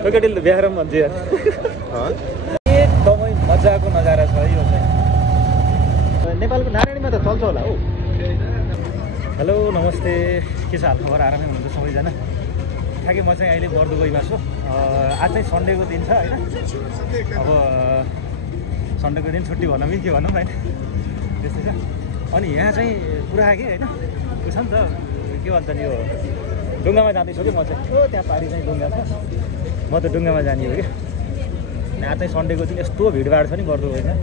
केटीले बिहारम भन्छ यार एकदमै मजाको नजारा छ यो चाहिँ नेपालको नारायणीमा त चल्छ होला हो। हेलो नमस्ते, के छ हालखबर? आरामै हुनुहुन्छ सबैजना? ठ्याक्कै म चाहिँ अहिले बर्दुबईमा छु। आज चाहिँ सन्डेको दिन छ होइन। अब सन्डेको दिन छुट्टी भनौँ कि के भनौँ होइन, त्यस्तै छ। अनि यहाँ चाहिँ पुरा के होइन उयो छ नि त, के भन्छ नि, यो डुङ्गामा जाँदैछु कि म चाहिँ। त्यहाँ पारि चाहिँ डुङ्गा छ, म त डुङ्गामा जाने हो कि। आज चाहिँ सन्डेको दिन यस्तो भिडभाड छ नि बर्दुबईमा,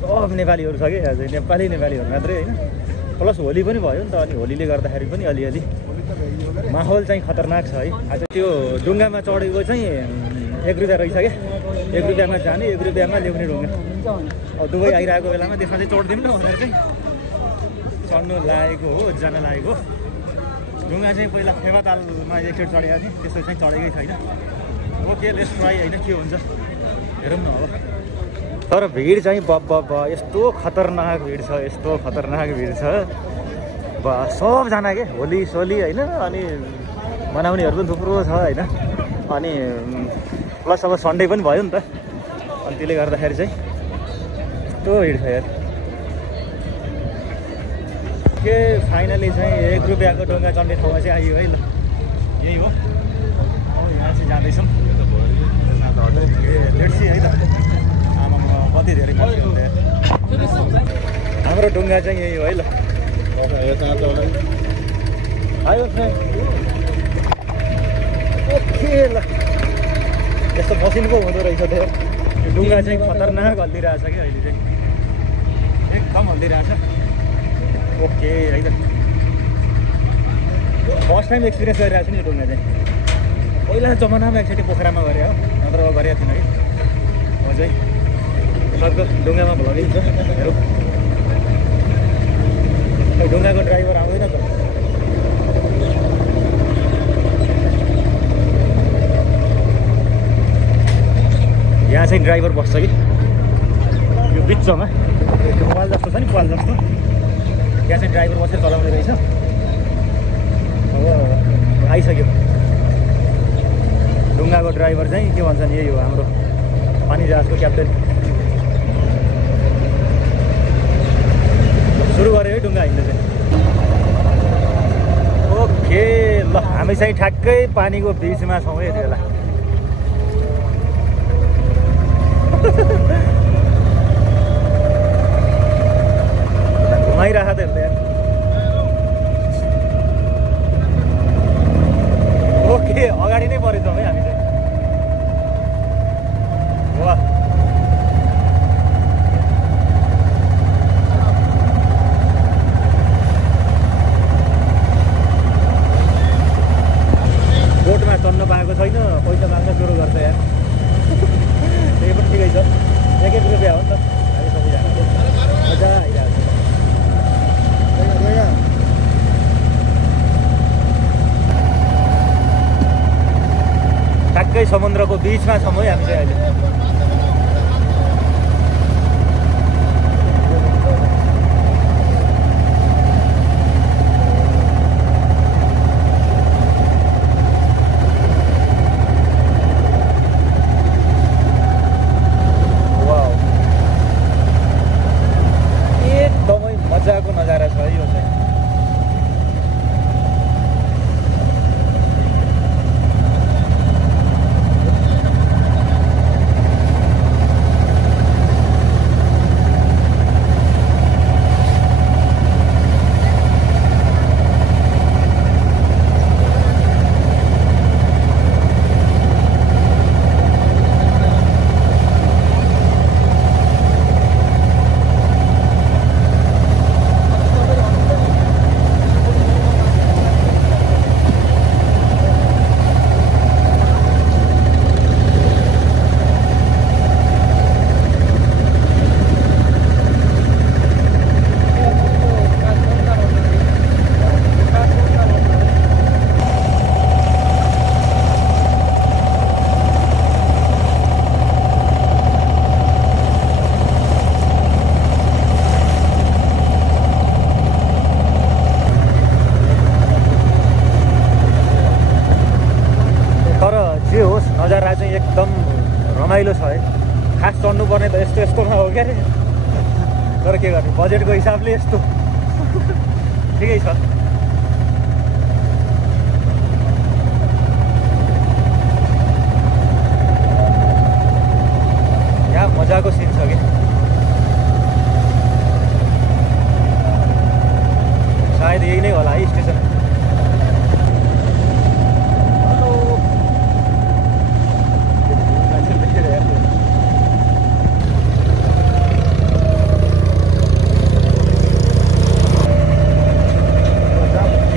सब नेपालीहरू छ कि। आज नेपालीहरू मात्रै होइन, प्लस होली पनि भयो नि त। अनि होलीले गर्दाखेरि पनि अलिअलि माहौल चाहिँ खतरनाक छ है। आज त्यो डुङ्गामा चढेको चाहिँ 1 रुपियाँ रहेछ क्या। 1 रुपियाँमा जाने, 1 रुपियाँमा ल्याउने डुङ्गा। अब दुबई आइरहेको बेलामा त्यसमा चाहिँ चढ्दिउँ न भनेर चाहिँ चढ्नु लागेको हो, जान लागेको। डुङ्गा चाहिँ पहिला फेवातालमा एकचोटि चढेको थिएँ, त्यस्तो चाहिँ चढेकै छैन। ओके लेट्स ट्राई होइन, के हुन्छ हेरौँ न अब। तर भिड चाहिँ बब्ब यस्तो खतरनाक भिड छ, यस्तो खतरनाक भिड छ। सबजना के होली सोली होइन, अनि मनाउनेहरू पनि थुप्रो छ होइन। अनि प्लस अब सन्डे पनि भयो नि त, अनि त्यसले गर्दाखेरि चाहिँ यस्तो भिड छ यार। के फाइनली चाहिँ 1 रुपियाँको डुङ्गा चढ्ने ठाउँमा चाहिँ आइयो है। ल यही हो, यहाँ चाहिँ जाँदैछौँ। लेट्स सी है त। आमामा कति धेरै मान्छे हुन्छ यार। हाम्रो डुङ्गा चाहिँ यही हो है। ल आयो ओके। ल यस्तो मसिन पो हुँदो रहेछ त्यो डुङ्गा चाहिँ खतरनाक हल्लिरहेछ कि अहिले चाहिँ, एकदम हल्लिरहेछ। ओके है त, फर्स्ट टाइम एक्सपिरियन्स गरिरहेको छु नि यो डुङ्गा चाहिँ। पहिला जमानामा एकचोटि पोखरामा गरेँ हो, नत्र गरेको थिएन कि। म चाहिँ सबको डुङ्गामा भ्लगिङ छ हेरौँ। डुङ्गाको ड्राइभर आउँदैन त। यहाँ चाहिँ ड्राइभर बस्छ कि यो बिचमा, पाल जस्तो छ नि, पाल जस्तो। यहाँ चाहिँ ड्राइभर बसेर चलाउने रहेछ। अब आइसक्यो डुङ्गाको ड्राइभर चाहिँ, के भन्छन् यही हो हाम्रो पानी जहाजको क्याप्टेन। सुरु गऱ्यो है डुङ्गा हिँड्नु चाहिँ। ओके ल हामी चाहिँ ठ्याक्कै पानीको बिचमा छौँ है यति बेला। घुमाइरहेको त हेर्दै। ओके अगाडि नै परेछौँ है हामी चाहिँ। वाह बोटमा चढ्नु पाएको छैन, पैसा माग्न सुरु गर्छ यार। त्यही पनि ठिकै छ, 1 रुपियाँ हो नि त। हामी सबैजना मजा आइरहेको छ। ठ्याक्कै समुद्रको बिचमा छौँ है हामी चाहिँ अहिले। एकदमै मजाको नजारा छ है यो चाहिँ। जग्गा चाहिँ एकदम रमाइलो छ है। खास चढ्नुपर्ने त यस्तो यस्तोमा हो क्या, तर के गर्ने, बजेटको हिसाबले यस्तो ठिकै छ। यहाँ मजाको सिन छ कि। सायद यही नै होला है स्टेसन।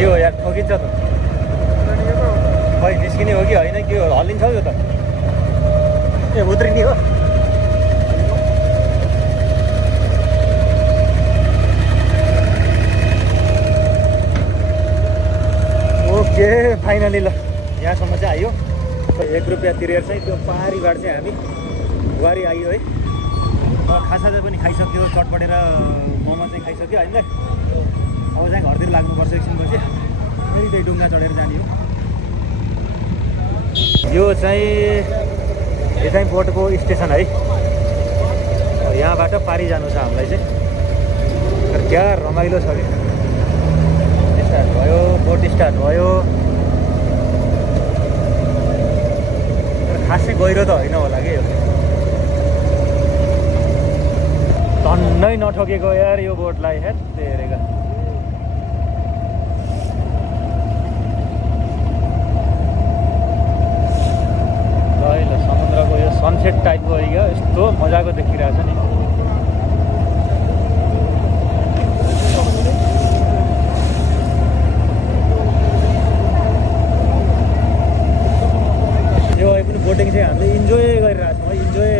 के हो यार, ठोकिन्छ त खै, निस्किने हो कि होइन, के हो, हल्लिन्छ हौ यो त। ए उत्रिने हो। ओके फाइनली ल यहाँसम्म चाहिँ आयो। 1 रुपियाँ तिरेर चाहिँ त्यो पारीबाट चाहिँ हामी बुहारी आयो है। खासा चाहिँ पनि खाइसक्यो, चटपटेर मोमो चाहिँ खाइसक्यो होइन। अब चाहिँ घरतिर लाग्नुपर्छ एकछिनपछि, फेरि त्यही डुङ्गा चढेर जाने हो। यो चाहिँ बोटको स्टेसन है। यहाँबाट पारी जानु छ हामीलाई चाहिँ। तर क्या रमाइलो छ कि। स्टार्ट भयो, बोट स्टार्ट भयो। तर खासै गहिरो त होइन होला कि यो। टन्नै नठोकेको यार यो बोटलाई, हेर तेरेका। ल समुद्रको यो सनसेट टाइपको क्या, यस्तो मजाको देखिरहेछ नि। यो पनि बोटिङ चाहिँ हामीले इन्जोय गरिरहेको छौँ है। इन्जोय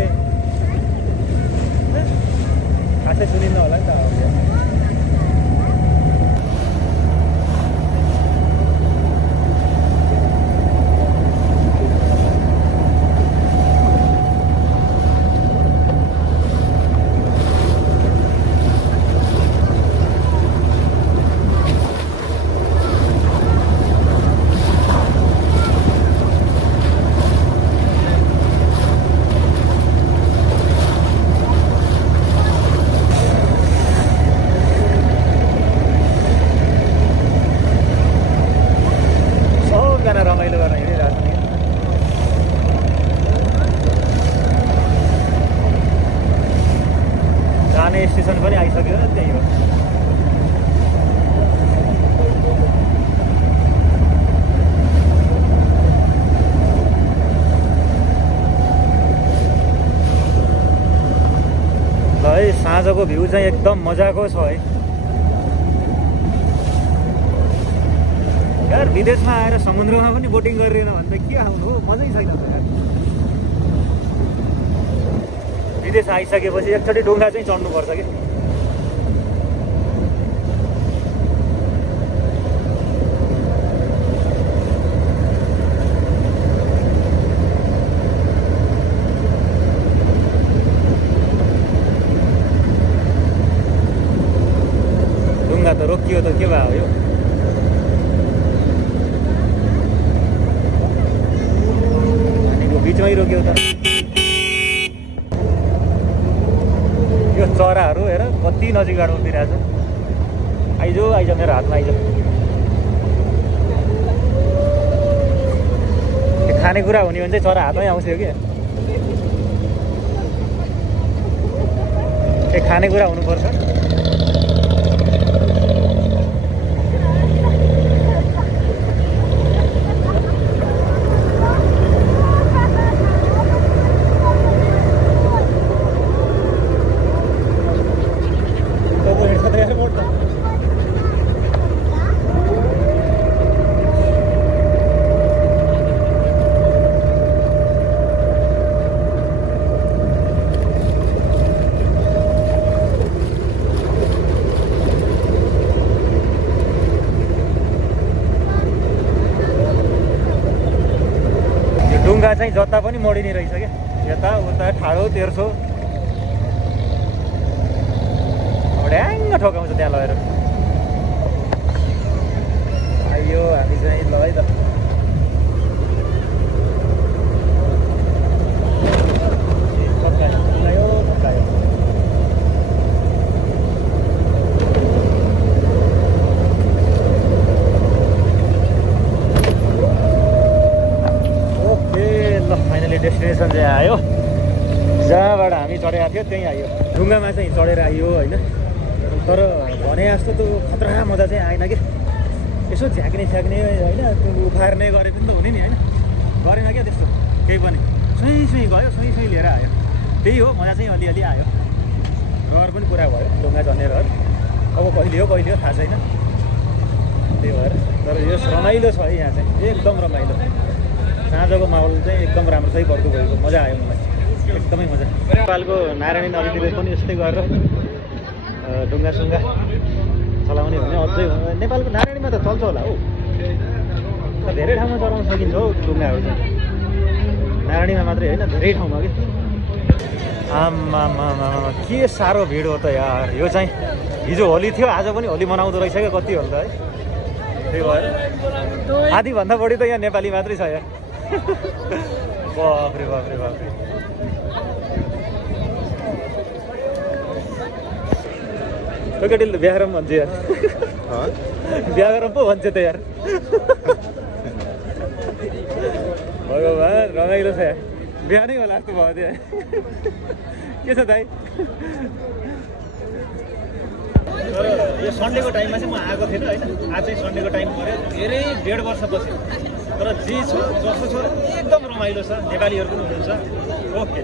खासै सुनिन्न होला नि त। रमाइलो गर्न हिँडिरहेको छ नि। जाने स्टेसन पनि आइसक्यो, त्यही हो। ल है, साँझको भ्यू चाहिँ एकदम मजाको छ है यार। विदेशमा आएर समुद्रमा पनि बोटिङ गरिरहेन भने त के आउनु हो, मजै छैन यार। विदेश आइसकेपछि एकचोटि डुङ्गा चाहिँ चढ्नुपर्छ कि। डुङ्गा त रोकियो त के भयो यो। बिचमै रोक्यो त। यो चराहरू हेर कति नजिकबाट उभिरहेछ। आइजो आइज, मेरो हातमा आइज। खानेकुरा हुने भने चाहिँ चरा हातमै आउँथ्यो कि। खानेकुरा हुनुपर्छ। डुङ्गा चाहिँ जता पनि मोडिने रहेछ क्या, यता उता ठाडो तेर्सो ड्याङ्ग ठोकाउँछ त्यहाँ लगेर। आइयो हामी चाहिँ ल है त। डेस्टिनेसन चाहिँ आयो, जहाँबाट हामी चढेका थियो त्यहीँ आयो। ढुङ्गामा चाहिँ चढेर आयो होइन, तर भने जस्तो त खतरा मजा चाहिँ आएन कि। यसो झ्याक्ने होइन, त्यो उफार्ने गरे पनि त हुने नि होइन, गरेन क्या त्यस्तो केही पनि। सुई गयो, सुई लिएर आयो, त्यही हो मजा चाहिँ अलिअलि आयो। रहर पनि पुरा भयो, ढुङ्गा चढ्ने रहर। अब कहिले हो थाहा छैन, त्यही भएर। तर यो रमाइलो छ है, यहाँ चाहिँ एकदम रमाइलो। साँझको माहौल चाहिँ एकदम राम्रो छ है, बर्दु गएको मजा आयो मलाई, एकदमै मजा। नेपालको नारायणी नदीतिर पनि यस्तै गरेर ढुङ्गासुङ्गा चलाउने भने अझै नेपालको नारायणीमा त चल्छ होला हौ, धेरै ठाउँमा चलाउन सकिन्छ हौ ढुङ्गाहरू चाहिँ, नारायणीमा मात्रै होइन धेरै ठाउँमा कि। आमा के साह्रो भिड हो त यार। यो चाहिँ हिजो होली थियो, आज पनि होली मनाउँदो रहेछ क्या, कति होला है। त्यही भएर आधीभन्दा बढी त यहाँ नेपाली मात्रै छ यार। बाफ्रे बाफ्रे बाफ्रे। केटीले बिहा गरौँ भन्छ यार, बिहा गरौँ पो भन्छ त यार। भगवान् रमाइलो छ यार, बिहा नै होला जस्तो भयो त्यो। के छ दाइ? तर यो सन्डेको टाइममा चाहिँ म आएको थिएँ होइन, आज चाहिँ सन्डेको टाइम पऱ्यो, धेरै 1.5 वर्षपछि। तर जे छ जस्तो छ एकदम रमाइलो छ, नेपालीहरू पनि हुनुहुन्छ। ओके।